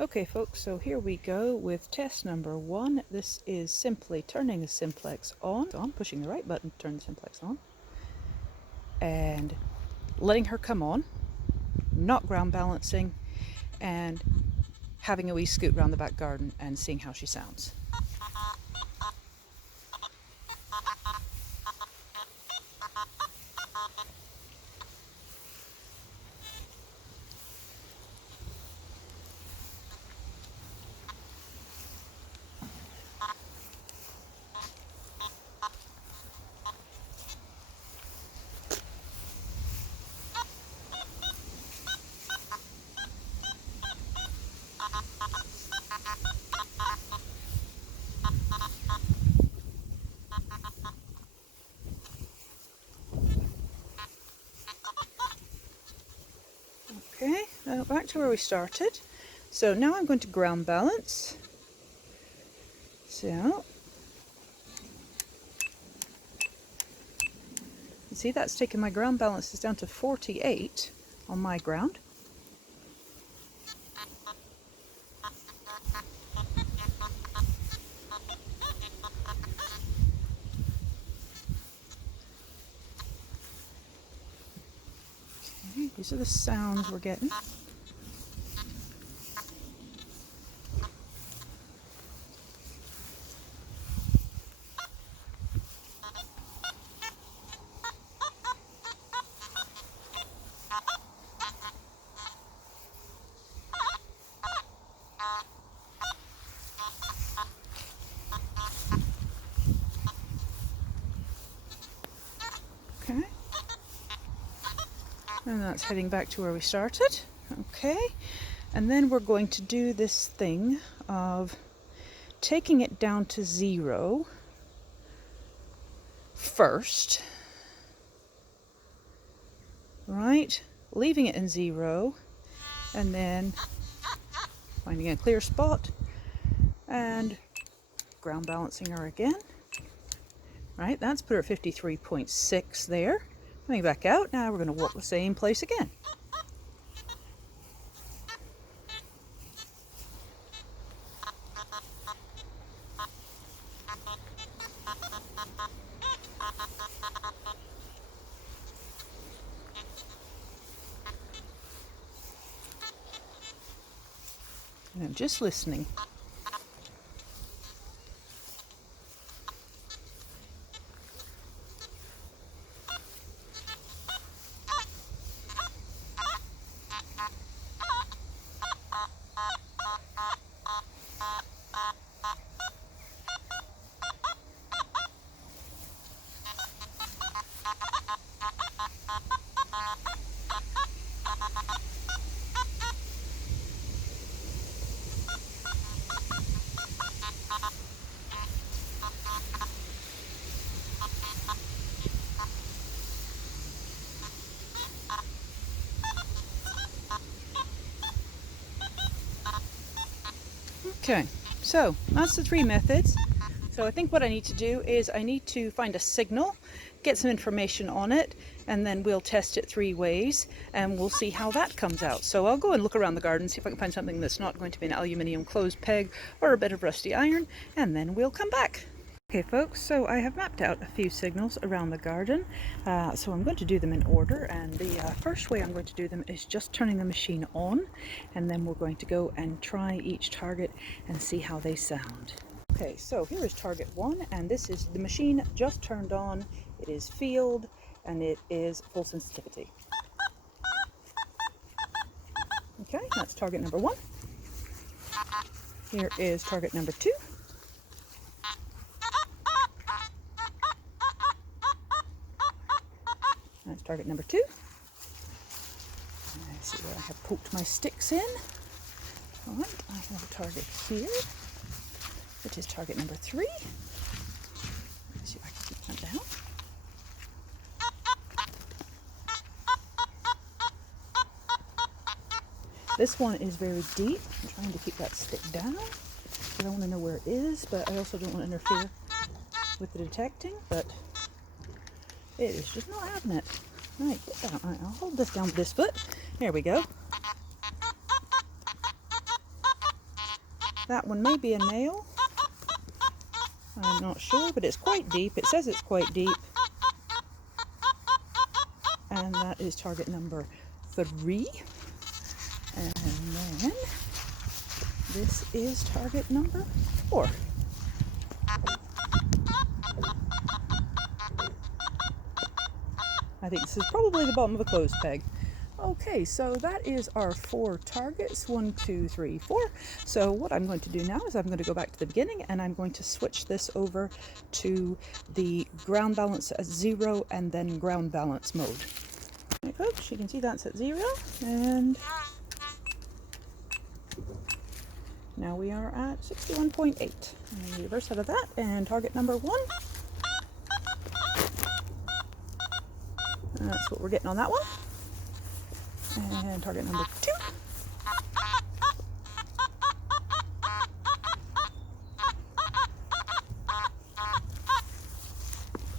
Okay folks, so here we go with test number 1. This is simply turning the Simplex on, pushing the right button to turn the Simplex on, and letting her come on, not ground balancing, and having a wee scoot around the back garden and seeing how she sounds. Okay, back to where we started. So now I'm going to ground balance. So, you see that's taken my ground balances down to 48 on my ground. Okay, these are the sounds we're getting. Okay. And that's heading back to where we started. Okay. And then we're going to do this thing of taking it down to 0 first, right? Leaving it in 0, and then finding a clear spot and ground balancing her again. Right, that's put her at 53.6 there. Coming back out, now we're going to walk the same place again. And I'm just listening. Okay, so that's the 3 methods. So I think what I need to do is I need to find a signal, get some information on it, and then we'll test it 3 ways and we'll see how that comes out. So I'll go and look around the garden, see if I can find something that's not going to be an aluminium clothes peg or a bit of rusty iron, and then we'll come back. Okay folks, so I have mapped out a few signals around the garden, so I'm going to do them in order, and the first way I'm going to do them is just turning the machine on, and then we're going to go and try each target and see how they sound. Okay, so here is target 1, and this is the machine just turned on. It is field and it is full sensitivity. Okay, that's target number 1. Here is target number 2. That's target number 2. Let's see where I have poked my sticks in. All right, I have a target here, which is target number 3. Let's see if I can keep that down. This one is very deep. I'm trying to keep that stick down because I want to know where it is, but I also don't want to interfere with the detecting, but it is just not having it. Right, get down. All right, I'll hold this down with this foot. There we go. That one may be a nail. I'm not sure, but it's quite deep. It says it's quite deep. And that is target number 3. And then this is target number 4. I think this is probably the bottom of a clothes peg. Okay, so that is our 4 targets, 1, 2, 3, 4. So what I'm going to do now is I'm going to go back to the beginning and I'm going to switch this over to the ground balance at 0 and then ground balance mode. Okay, folks, you can see that's at 0, and now we are at 61.8. And reverse out of that, and target number 1. That's what we're getting on that one. And target number 2.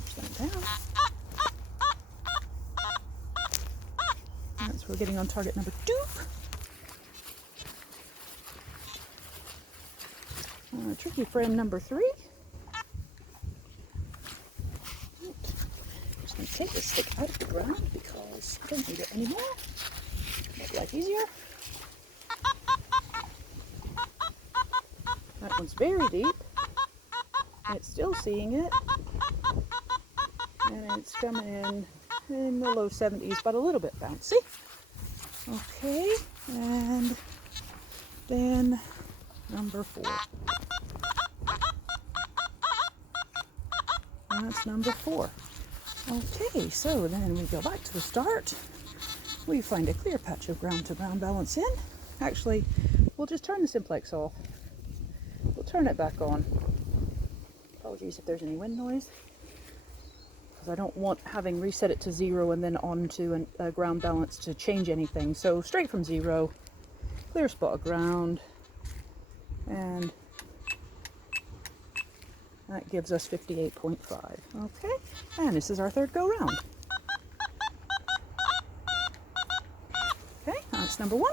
Push that down. That's what we're getting on target number 2. Tricky frame number 3. Just going to take this stick out of the ground because I don't need it anymore. Make life easier. That one's very deep. It's still seeing it. And it's coming in the low 70s, but a little bit bouncy. Okay, and then number 4. That's number 4. Okay, so then we go back to the start. We find a clear patch of ground to ground balance in. Actually, we'll just turn the Simplex off. We'll turn it back on. Apologies if there's any wind noise, because I don't want having reset it to 0 and then on to a ground balance to change anything. So straight from 0, clear spot of ground, and that gives us 58.5. Okay, and this is our 3rd go round. Okay, that's number 1.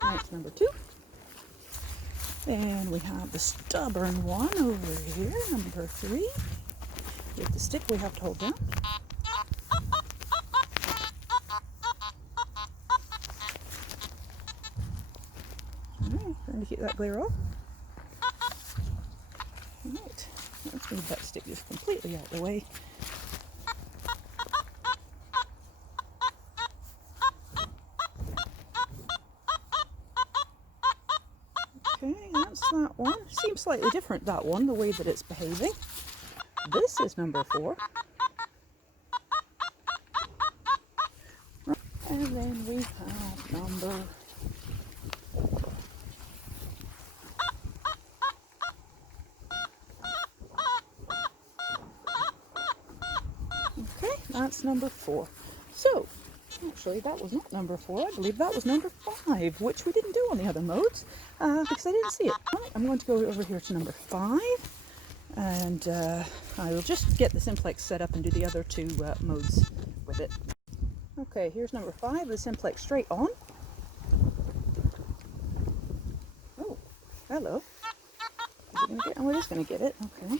That's number 2. And we have the stubborn one over here, number 3. With the stick we have to hold down. Alright, trying to keep that glare off. Alright, let's move that stick just completely out of the way. Okay, that's that one. Seems slightly different, that one, the way that it's behaving. This is number 4. And then we have number 4. Okay, that's number 4. So, actually that was not number 4, I believe that was number 5, which we didn't do on the other modes, because I didn't see it. Right, I'm going to go over here to number 5, and I will just get the Simplex set up and do the other 2 modes with it. Okay, here's number 5, the Simplex straight on. Oh, hello. Is it going to get? Oh, it is going to get it. Okay.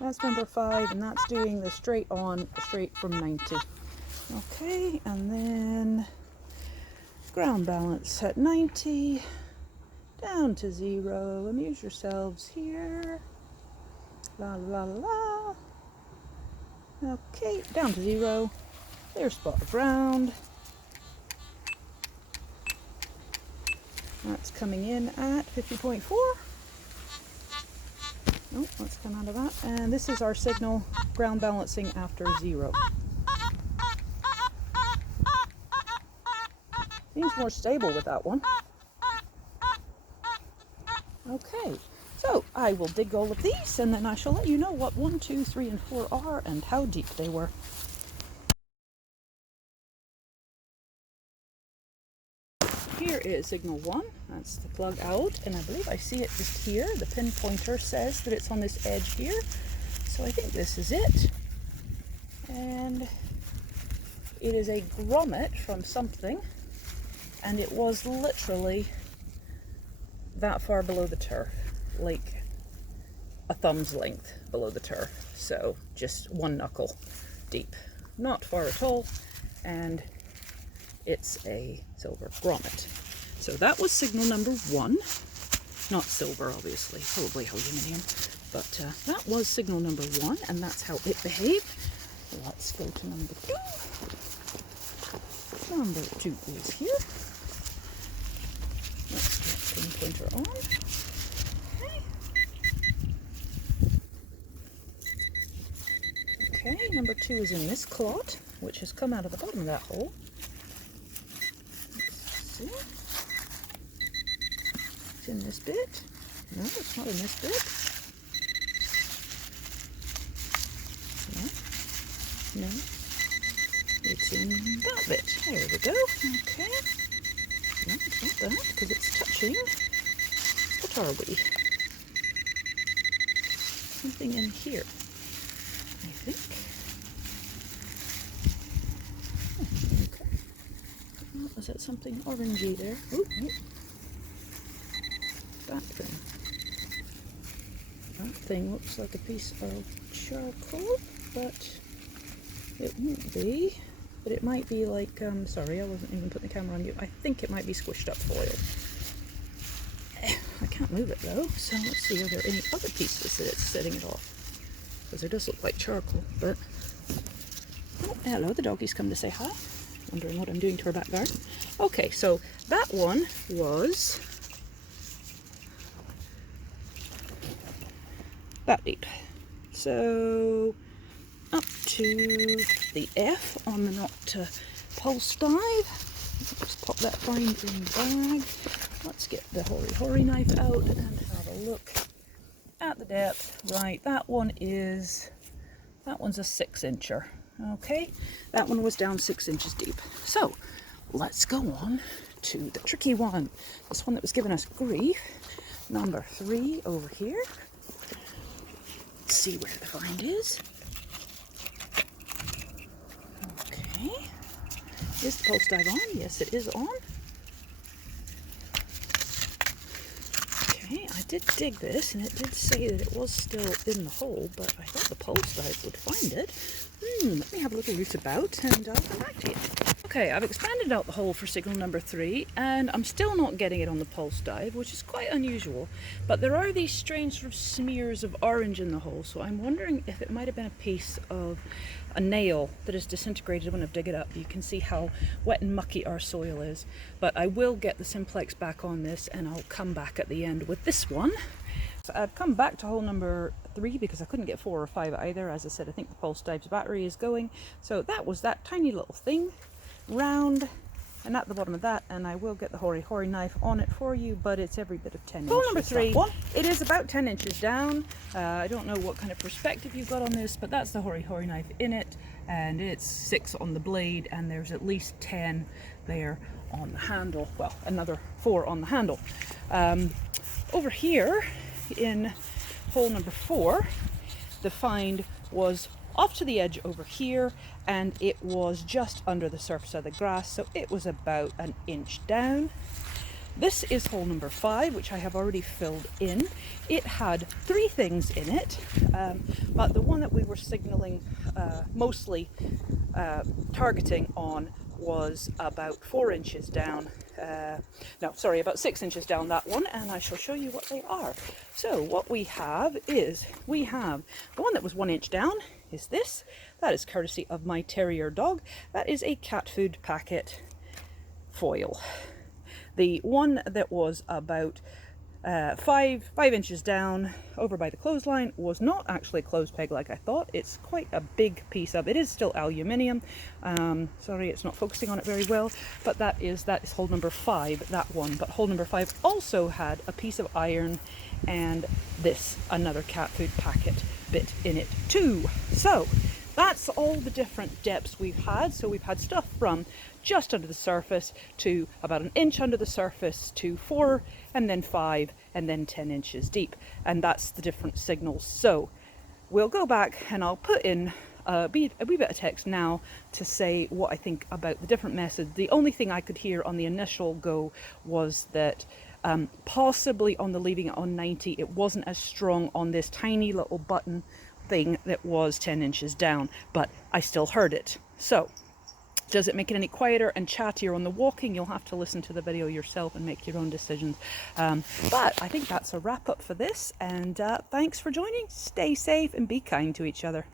That's number 5, and that's doing the straight on, straight from 90. Okay, and then ground balance at 90, down to 0. Amuse yourselves here. La la la. Okay, down to 0. Clear spot of ground. That's coming in at 50.4. Oh, let's come out of that. And this is our signal ground balancing after 0. Seems more stable with that one. Okay, so I will dig all of these and then I shall let you know what 1, 2, 3, and 4 are and how deep they were. here is signal 1. That's the plug out, and I believe I see it just here. The pin pointer says that it's on this edge here. So I think this is it. And it is a grommet from something, and it was literally that far below the turf, like a thumb's length below the turf. So just one knuckle deep, not far at all, and it's a silver grommet. So that was signal number 1. Not silver, obviously, probably aluminium, but that was signal number 1, and that's how it behaved. Let's go to number 2. Number 2 is here. Let's get the pin pointer on. Okay, number 2 is in this clot, which has come out of the bottom of that hole. Let's see. It's in this bit. No, it's not in this bit. No. It's in that bit. There we go. Okay. No, it's not that, because it's touching. What are we? Something in here, I think. Oh, okay. Oh, is that something orangey there? Ooh, oh. That thing. That thing looks like a piece of charcoal, but it won't be. But it might be like, sorry, I wasn't even putting the camera on you. I think it might be squished up foil. I can't move it though, so let's see, are there any other pieces that it's setting it off? Because it does look like charcoal, but... Oh, hello, the doggy's come to say hi. Wondering what I'm doing to her back garden. Okay, so that one was that deep. So up to the F on the not to pulse dive. Let's pop that find in the bag. Let's get the hory knife out and have a look at the depth. Right, that one's a 6-incher. Okay, that one was down 6 inches deep. So let's go on to the tricky one. This one that was giving us grief. Number 3 over here. Let's see where the find is. Okay. Is the pulse dive on? Yes, it is on. Okay, I did dig this, and it did say that it was still in the hole, but I thought the pulse dive would find it. Let me have a little root about, and I'll come back to you. Okay, I've expanded out the hole for signal number 3, and I'm still not getting it on the pulse dive, which is quite unusual. But there are these strange sort of smears of orange in the hole, so I'm wondering if it might have been a piece of a nail that is disintegrated when I dig it up. You can see how wet and mucky our soil is. But I will get the Simplex back on this, and I'll come back at the end with this one. So I've come back to hole number 3 because I couldn't get 4 or 5 either. As I said, I think the pulse dive's battery is going. So that was that tiny little thing, round, and at the bottom of that, and I will get the hory knife on it for you, but it's every bit of 10 inches. Hole number 3, it is about 10 inches down. I don't know what kind of perspective you've got on this, but that's the hory knife in it, and it's 6 on the blade, and there's at least 10 there on the handle. Well, another 4 on the handle. Over here in hole number 4, the find was off to the edge over here, and it was just under the surface of the grass, so it was about an inch down. This is hole number 5, which I have already filled in. It had 3 things in it, but the one that we were signaling mostly targeting on was about 4 inches down. About 6 inches down, that one, and I shall show you what they are. So what we have is, the one that was 1 inch down is this. That is courtesy of my terrier dog. That is a cat food packet foil. The one that was about 5 inches down over by the clothesline was not actually a clothes peg like I thought. It's quite a big piece of it. Is still aluminium. Sorry, it's not focusing on it very well, but that is hole number 5, that one. But hole number 5 also had a piece of iron and another cat food packet bit in it too. So that's all the different depths we've had. So we've had stuff from just under the surface to about an inch under the surface to 4 and then 5 and then 10 inches deep. And that's the different signals. So we'll go back and I'll put in a wee bit of text now to say what I think about the different methods. The only thing I could hear on the initial go was that possibly on the leaving it on 90, it wasn't as strong on this tiny little button thing that was 10 inches down, but I still heard it. So does it make it any quieter and chattier on the walking? You'll have to listen to the video yourself and make your own decisions. But I think that's a wrap up for this, and thanks for joining. Stay safe and be kind to each other.